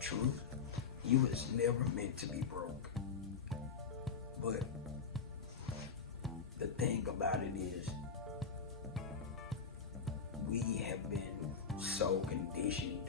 truth, you was never meant to be broke. But the thing about it is, we have been so conditioned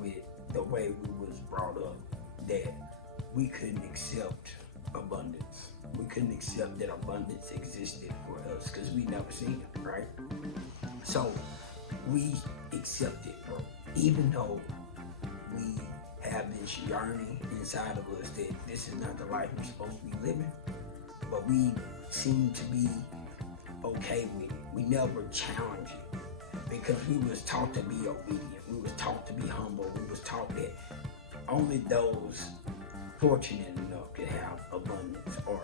with the way we was brought up that we couldn't accept abundance. We couldn't accept that abundance existed for us because we never seen it, right? So we accept it, bro. Even though we have this yearning inside of us that this is not the life we're supposed to be living, but we seem to be okay with it. We never challenge it because we was taught to be obedient. We was taught to be humble. We was taught that only those fortunate enough could have abundance, or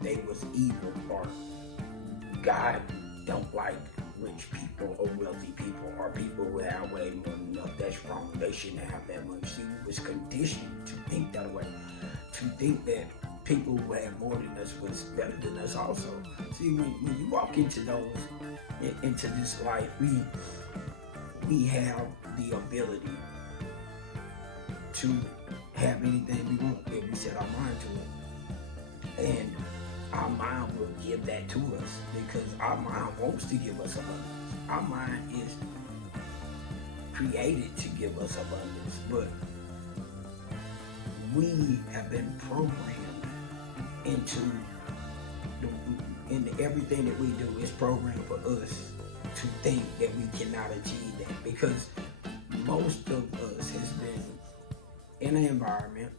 they was evil, or God don't like rich people or wealthy people or people who have way more than enough. That's wrong. They shouldn't have that much. See, we was conditioned to think that way, to think that people who had more than us was better than us also. See, when you walk into this life, we have the ability to have anything we want if we set our mind to it. And our mind will give that to us because our mind wants to give us abundance. Our mind is created to give us abundance, but we have been programmed into everything that we do is programmed for us to think that we cannot achieve that, because most of us has been in an environment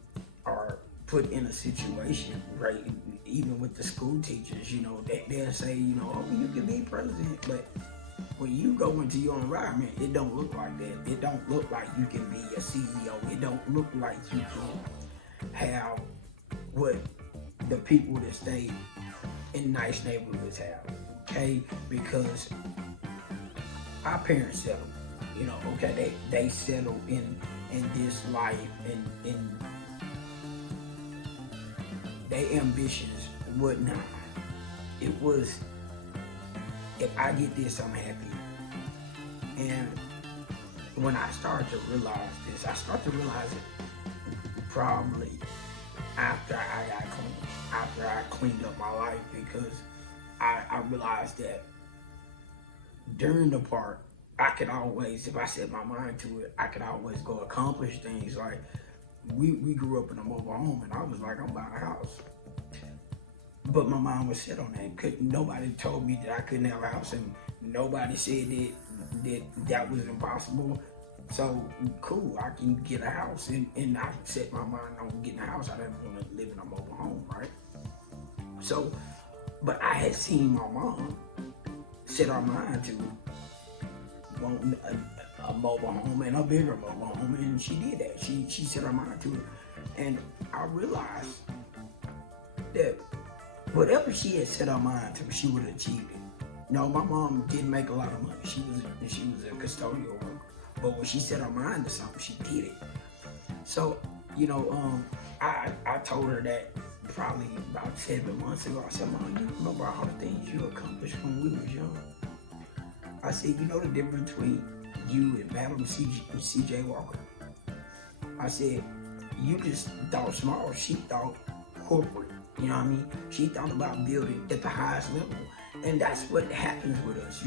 or put in a situation, right? Even with the school teachers, they'll say, oh, you can be president, but when you go into your environment, it don't look like that. It don't look like you can be a CEO. It don't look like you can have what the people that stay in nice neighborhoods have, okay? Because our parents settled, okay, they settled in this life, and their ambitions would not. It was, if I get this, I'm happy. And when I started to realize this, I started to realize it probably after I got clean, after I cleaned up my life, because I realized that during the part, I could always, if I set my mind to it, I could always go accomplish things. Like, we grew up in a mobile home, and I was like, I'm buying a house. But my mind was set on that. Nobody told me that I couldn't have a house, and nobody said that was impossible. So, cool, I can get a house, and I set my mind on getting a house. I didn't want to live in a mobile home, right? So, but I had seen my mom set her mind to want a mobile home and a bigger mobile home, and she did that. She set her mind to it, and I realized that whatever she had set her mind to, she would have achieved it. No, my mom didn't make a lot of money. She was a custodial worker, but when she set her mind to something, she did it. So, I told her that probably about 7 months ago. I said, Mom, you remember all the things you accomplished when we was young? I said, the difference between you and Madam C.J. Walker? I said, you just thought small. She thought corporate. You know what I mean? She thought about building at the highest level. And that's what happens with us.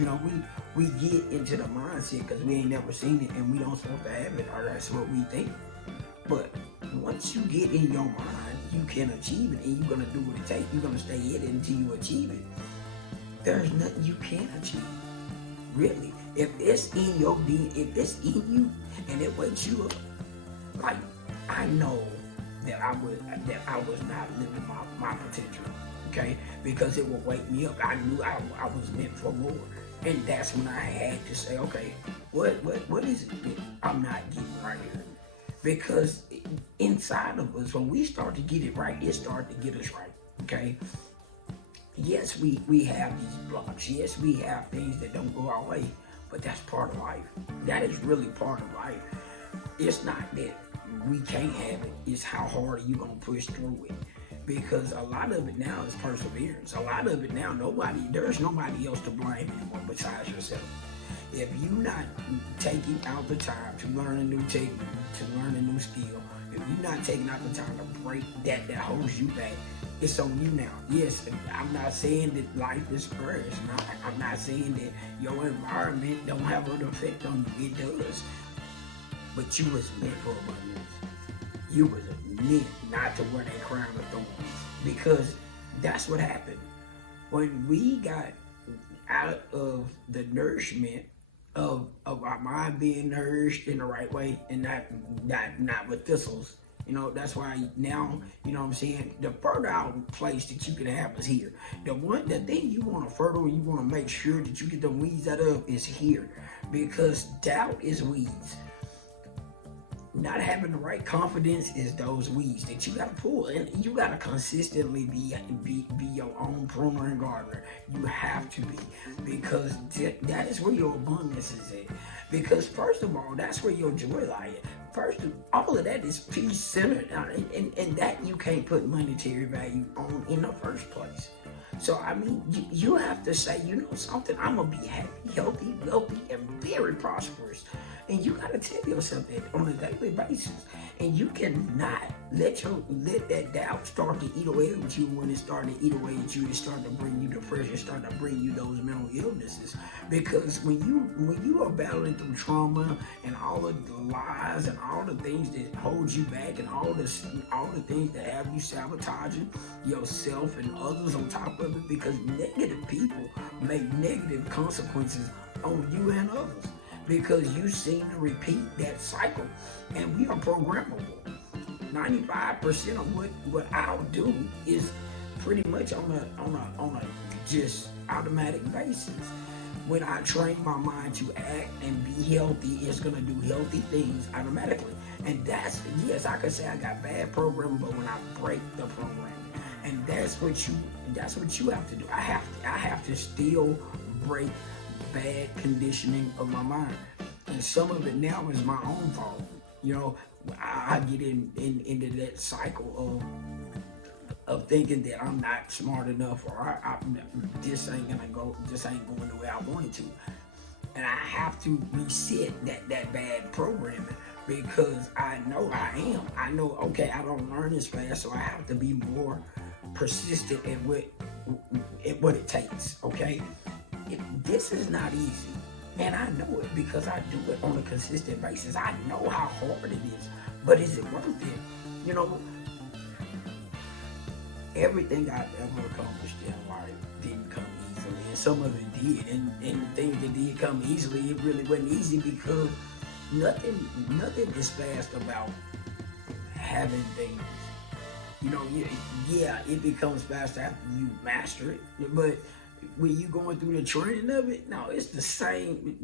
We get into the mindset because we ain't never seen it, and we don't supposed to have it, or that's what we think. But once you get in your mind, you can achieve it, and you're going to do what it takes. You're going to stay in it until you achieve it. There's nothing you can't achieve. Really. If it's in your being, if it's in you, and it wakes you up, like, I know that I was not living my potential, okay? Because it would wake me up. I knew I was meant for more. And that's when I had to say, okay, what is it that I'm not getting right here? Because inside of us, when we start to get it right, it starts to get us right, okay? Yes, we have these blocks. Yes, we have things that don't go our way, but that's part of life. That is really part of life. It's not that we can't have it. It's how hard are you going to push through it. Because a lot of it now is perseverance. A lot of it now, there's nobody else to blame anymore besides yourself. If you're not taking out the time to learn a new technique, to learn a new skill, if you're not taking out the time to break that holds you back, it's on you now. Yes, I'm not saying that life is fresh. I'm not saying that your environment don't have an effect on you. It does. But you was meant for abundance. You was meant not to wear that crown of thorns. Because that's what happened. When we got out of the nourishment of our mind being nourished in the right way and not with thistles. That's why now, what I'm saying, the fertile place that you can have is here. The thing you want to fertile and you want to make sure that you get the weeds out of is here. Because doubt is weeds. Not having the right confidence is those weeds that you gotta pull, and you gotta consistently be your own pruner and gardener. You have to be, because that is where your abundance is at. Because first of all, that's where your joy lies. First, all of that is peace centered, and that you can't put monetary value on in the first place. So I mean, you have to say, something, I'm gonna be happy, healthy, wealthy, and very prosperous. And you gotta tell yourself that on a daily basis. And you cannot let that doubt start to eat away at you. When it starts to eat away at you, it starts to bring you depression, start to bring you those mental illnesses. Because when you are battling through trauma and all of the lies and all the things that hold you back and all the things that have you sabotaging yourself and others on top of it, because negative people make negative consequences on you and others. Because you seem to repeat that cycle, and we are programmable. 95% of what I'll do is pretty much on a just automatic basis. When I train my mind to act and be healthy, it's gonna do healthy things automatically. And that's, yes, I could say I got bad programming, but when I break the programming, and that's what you have to do. I have to still break bad conditioning of my mind, and some of it now is my own fault. I get into that cycle of thinking that I'm not smart enough, or this ain't going the way I want it to, and I have to reset that bad programming, because I know I am. I know, okay, I don't learn as fast, so I have to be more persistent at what it takes. Okay. This is not easy, and I know it because I do it on a consistent basis. I know how hard it is, but is it worth it? Everything I've ever accomplished in life didn't come easily, and some of it did, and the things that did come easily, it really wasn't easy, because nothing is fast about having things. Yeah, it becomes fast after you master it, but when you going through the training of it, no, it's the same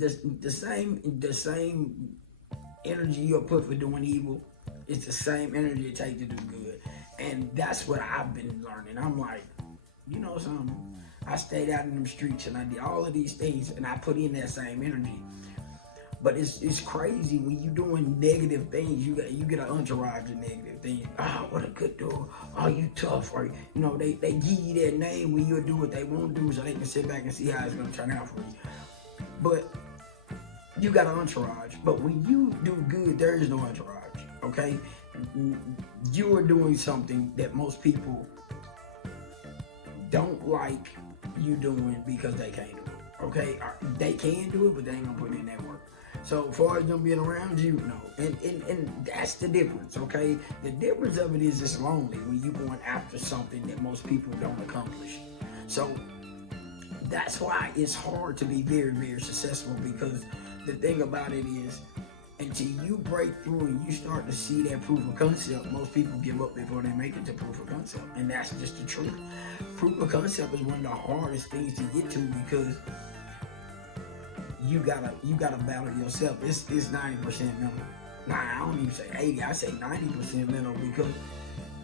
energy you'll put for doing evil. It's the same energy it takes to do good. And that's what I've been learning. I'm like, something, I stayed out in them streets and I did all of these things, and I put in that same energy. But it's crazy when you doing negative things. You get an entourage of negative things. Oh, what a good dude. Oh, you tough. Or they give you that name when you'll do what they won't do, so they can sit back and see how it's gonna turn out for you. But you got an entourage. But when you do good, there is no entourage. Okay, you are doing something that most people don't like you doing because they can't do it. Okay, they can do it, but they ain't gonna put in that work. So as far as them being around you, no. And that's the difference, okay? The difference of it is it's lonely when you're going after something that most people don't accomplish. So that's why it's hard to be very, very successful, because the thing about it is, until you break through and you start to see that proof of concept, most people give up before they make it to proof of concept. And that's just the truth. Proof of concept is one of the hardest things to get to, because you gotta battle yourself. It's 90% mental. Nah, I don't even say 80. I say 90% mental, because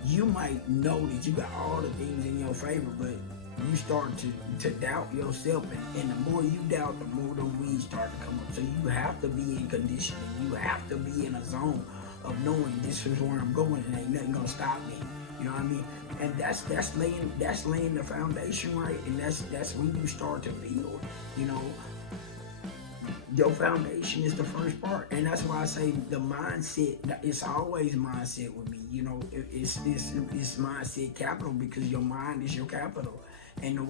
you might know that you got all the things in your favor, but you start to doubt yourself, and the more you doubt, the more the weeds start to come up. So you have to be in conditioning. You have to be in a zone of knowing this is where I'm going, and ain't nothing gonna stop me. You know what I mean? And that's laying the foundation right, and that's when you start to build. Your foundation is the first part, and that's why I say the mindset. It's always mindset with me. You know, it's mindset capital, because your mind is your capital, and the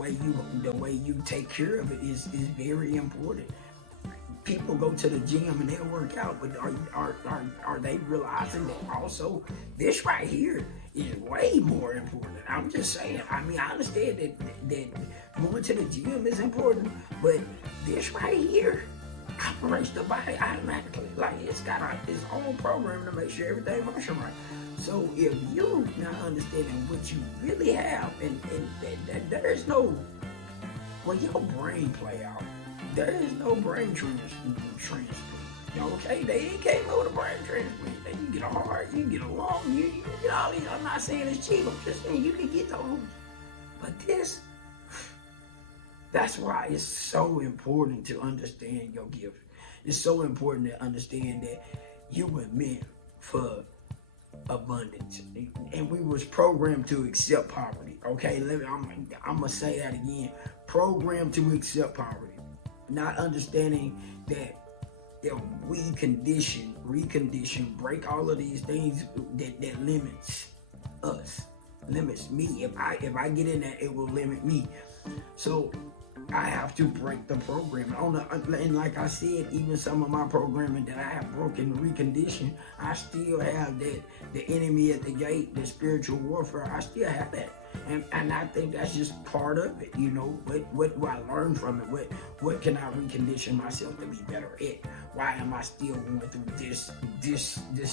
way you take care of it is very important. People go to the gym and they'll work out, but are they realizing that also this right here is way more important? I'm just saying. I mean, I understand that going to the gym is important, but this right here operates the body automatically. Like it's got its own program to make sure everything functions right. So if you not understanding what you really have, and there is no, when your brain play out, there is no brain transplant. Okay, they came up with a brain transplant. You can get a heart, you can get a lung, you can get all these. I'm not saying it's cheap. I'm just saying you can get those. But this, that's why it's so important to understand your gift. It's so important to understand that you were meant for abundance, and we was programmed to accept poverty. Okay, I'm gonna say that again. Programmed to accept poverty, not understanding that if we recondition, break all of these things that limits us, limits me. If I get in that, it will limit me. So I have to break the program. And like I said, even some of my programming that I have broken, reconditioned, I still have that, the enemy at the gate, the spiritual warfare. I still have that, and I think that's just part of it. You know, what do I learn from it? What can I recondition myself to be better at? Why am I still going through this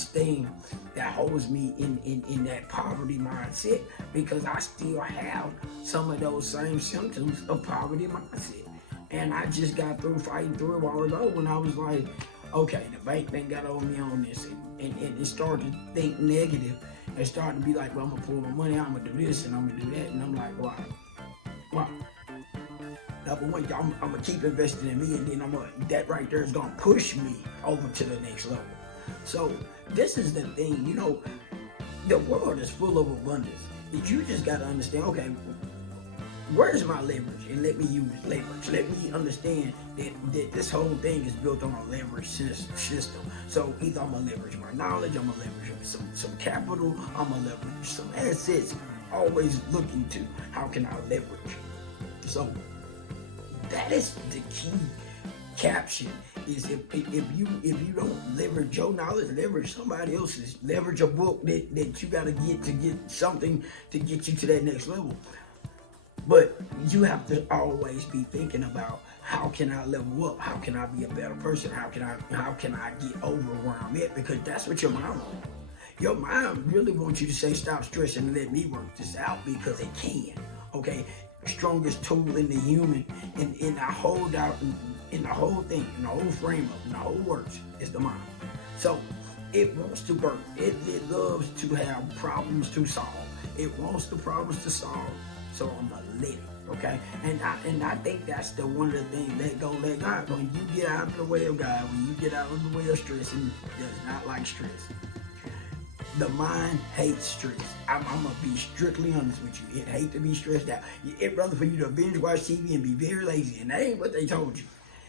thing that holds me in that poverty mindset? Because I still have some of those same symptoms of poverty mindset. And I just got through fighting through it a while ago when I was like, okay, the bank thing got on me on this, and it started to think negative and started to be like, well, I'm gonna pull my money out, I'm gonna do this and I'm gonna do that, and I'm like, why? Number one, I'm gonna keep investing in me, and then that right there is gonna push me over to the next level. So this is the thing, you know, the world is full of abundance. You just gotta understand, okay, where's my leverage? And let me use leverage. Let me understand that this whole thing is built on a leverage system. So either I'm gonna leverage my knowledge, I'm gonna leverage some capital, I'm gonna leverage some assets. Always looking to how can I leverage. So that is the key caption. Is if you don't leverage your knowledge, leverage somebody else's, leverage a book that you gotta get something to get you to that next level. But you have to always be thinking about, how can I level up? How can I be a better person? How can I get over where I'm at? Because that's what your mind wants. Your mind really wants you to say, stop stressing and let me work this out, because it can. Okay, strongest tool in the human, in the whole doubt, in the whole thing, in the whole frame up, in the whole works, is the mind. So it wants to work. It loves to have problems to solve. It wants the problems to solve. So I'm gonna let it, okay? And I think that's one of the things that go let God. When you get out of the way of God, when you get out of the way of stress, and does not like stress. The mind hates stress. I'm gonna be strictly honest with you. It hate to be stressed out. It rather for you to binge watch TV and be very lazy, and that ain't what they told you.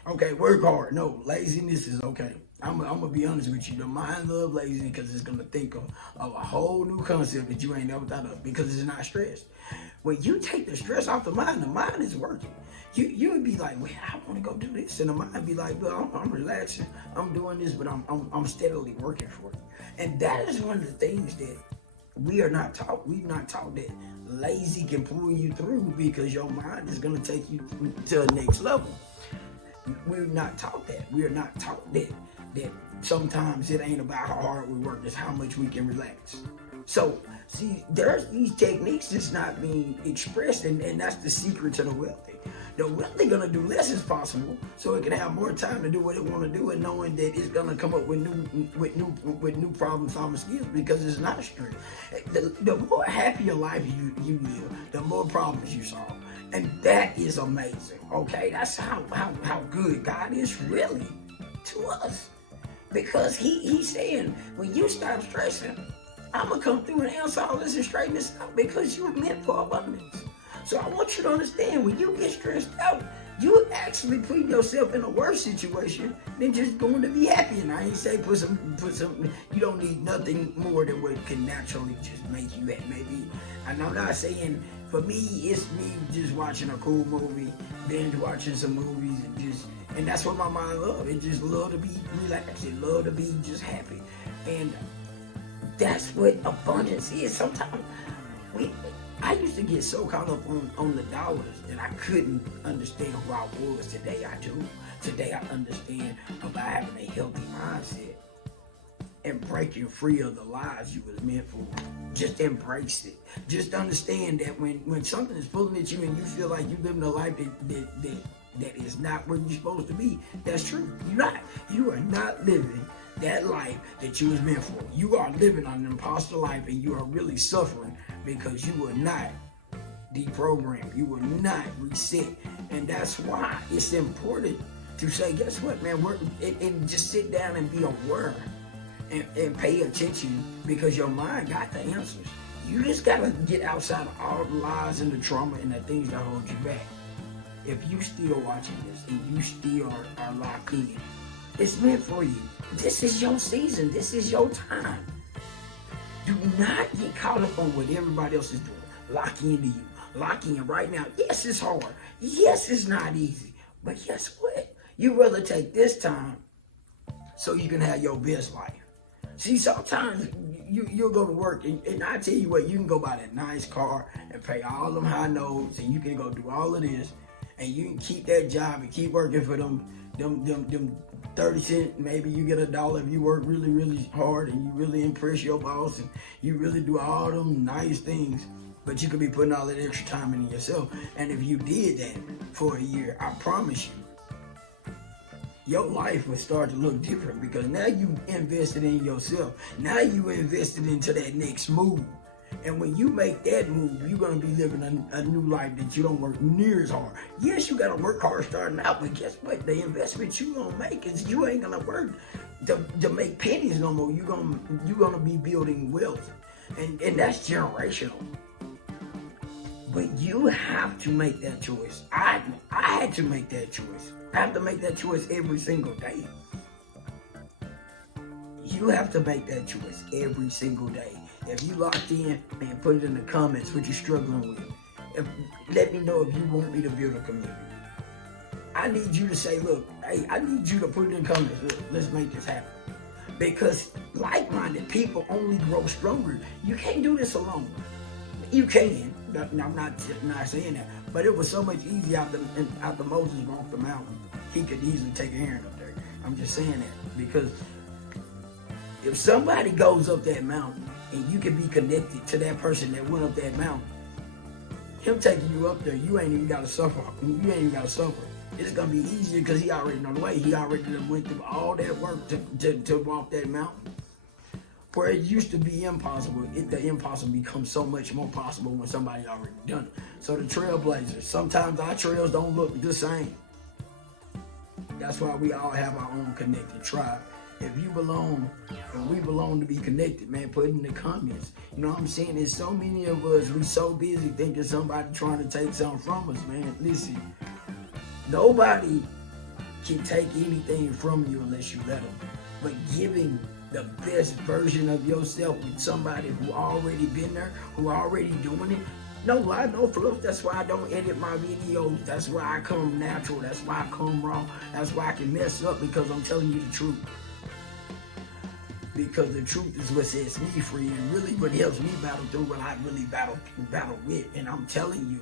Okay, work hard. No, laziness is okay. I'm gonna be honest with you. The mind love lazy because it's gonna think of a whole new concept that you ain't never thought of, because it's not stressed. When you take the stress off the mind is working. You would be like, well, I want to go do this, and the mind be like, well, I'm relaxing, I'm doing this, but I'm steadily working for it. And that is one of the things that we are not taught. We've not taught that lazy can pull you through, because your mind is gonna take you to the next level. We're not taught that. We are not taught that sometimes it ain't about how hard we work, it's how much we can relax. So, see, there's these techniques that's not being expressed, and that's the secret to the wealthy. The wealthy gonna do less as possible, so it can have more time to do what it want to do, and knowing that it's gonna come up with new problem solving skills, because it's not stress. The more happier life you live, the more problems you solve, and that is amazing. Okay, that's how good God is really to us, because He's saying, when you stop stressing, I'm gonna come through and answer all this and straighten this out, because you're meant for abundance. So I want you to understand, when you get stressed out, you actually putting yourself in a worse situation than just going to be happy. And I ain't say put some. You don't need nothing more than what can naturally just make you happy. Maybe, and I'm not saying for me, it's me just watching a cool movie, binge watching some movies, and that's what my mind love. It just love to be relaxed. It love to be just happy, and that's what abundance is. Sometimes I used to get so caught up on the dollars that I couldn't understand who I was. Today I do. Today I understand about having a healthy mindset and breaking free of the lies you was meant for. Just embrace it. Just understand that when something is pulling at you and you feel like you're living a life that is not where you're supposed to be, that's true. You're not. You are not living that life that you was meant for. You are living an imposter life, and you are really suffering because you were not deprogrammed. You were not reset. And that's why it's important to say, guess what, man, and just sit down and be aware and pay attention, because your mind got the answers. You just gotta get outside of all the lies and the trauma and the things that hold you back. If you still watching this and you still are locked in, it's meant for you. This is your season. This is your time. Do not get caught up on what everybody else is doing. Lock into you. Lock in right now. Yes, it's hard. Yes, it's not easy. But guess what? You'd rather take this time so you can have your best life. See, sometimes you'll go to work, and I tell you what, you can go buy that nice car and pay all them high notes, and you can go do all of this, and you can keep that job and keep working for them 30 cents. Maybe you get $1 if you work really, really hard and you really impress your boss and you really do all them nice things. But you could be putting all that extra time into yourself. And if you did that for a year, I promise you, your life would start to look different, because now you invested in yourself. Now you invested into that next move. And when you make that move, you're going to be living a new life that you don't work near as hard. Yes, you got to work hard starting out, but guess what? The investment you going to make is you ain't going to work to make pennies no more. You're going to be building wealth. And that's generational. But you have to make that choice. I had to make that choice. I have to make that choice every single day. You have to make that choice every single day. If you locked in, man, put it in the comments what you're struggling with. Let me know if you want me to build a community. I need you to say, look, hey, I need you to put it in the comments. Look, let's make this happen. Because like-minded people only grow stronger. You can't do this alone. You can. I'm not saying that. But it was so much easier after Moses walked the mountain. He could easily take a Aaron up there. I'm just saying that. Because if somebody goes up that mountain, and you can be connected to that person that went up that mountain, him taking you up there, you ain't even got to suffer. You ain't even got to suffer. It's going to be easier because he already on the way. He already went through all that work to walk that mountain. Where it used to be impossible, the impossible becomes so much more possible when somebody already done it. So the trailblazers, sometimes our trails don't look the same. That's why we all have our own connected tribe. If you belong and we belong to be connected, man, put it in the comments. You know what I'm saying? There's so many of us, we so busy thinking somebody trying to take something from us, man. Listen, nobody can take anything from you unless you let them. But giving the best version of yourself with somebody who already been there, who already doing it, no lie, no fluff. That's why I don't edit my videos. That's why I come natural. That's why I come raw. That's why I can mess up, because I'm telling you the truth. Because the truth is what sets me free, and really what helps me battle through what I really battle with. And I'm telling you,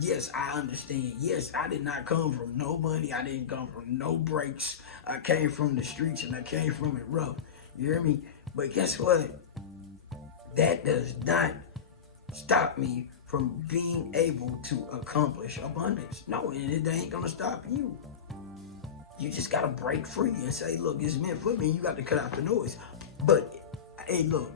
yes, I understand. Yes, I did not come from no money. I didn't come from no breaks. I came from the streets, and I came from it rough. You hear me? But guess what? That does not stop me from being able to accomplish abundance. No, and it ain't gonna stop you. You just gotta break free and say, look, it's meant for me. You got to cut out the noise. But, hey, look,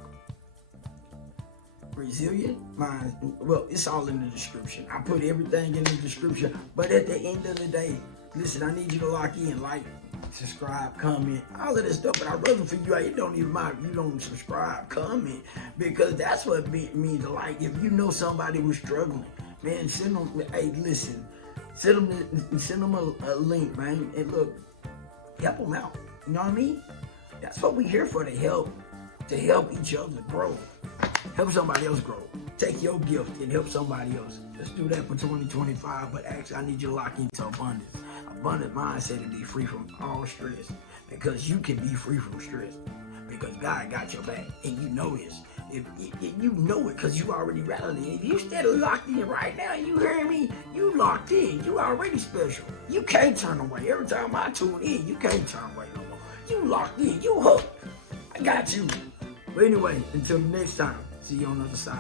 resilient mind, well, it's all in the description. I put everything in the description. But at the end of the day, listen, I need you to lock in, like, subscribe, comment, all of this stuff. But I'd rather for you, it don't even matter if you don't subscribe, comment, because that's what means a like. If you know somebody who's struggling, man, send them, hey, listen, Send them a link, man. And look, help them out. You know what I mean? That's what we're here for, to help each other grow. Help somebody else grow. Take your gift and help somebody else. Let's do that for 2025. But actually, I need you to lock into abundance. Abundant mindset to be free from all stress. Because you can be free from stress. Because God got your back. And you know this. If you know it, because you already rallied in. If you steadily locked in right now, you hear me? You locked in. You already special. You can't turn away. Every time I tune in, you can't turn away no more. You locked in. You hooked. I got you. But anyway, until next time, see you on the other side.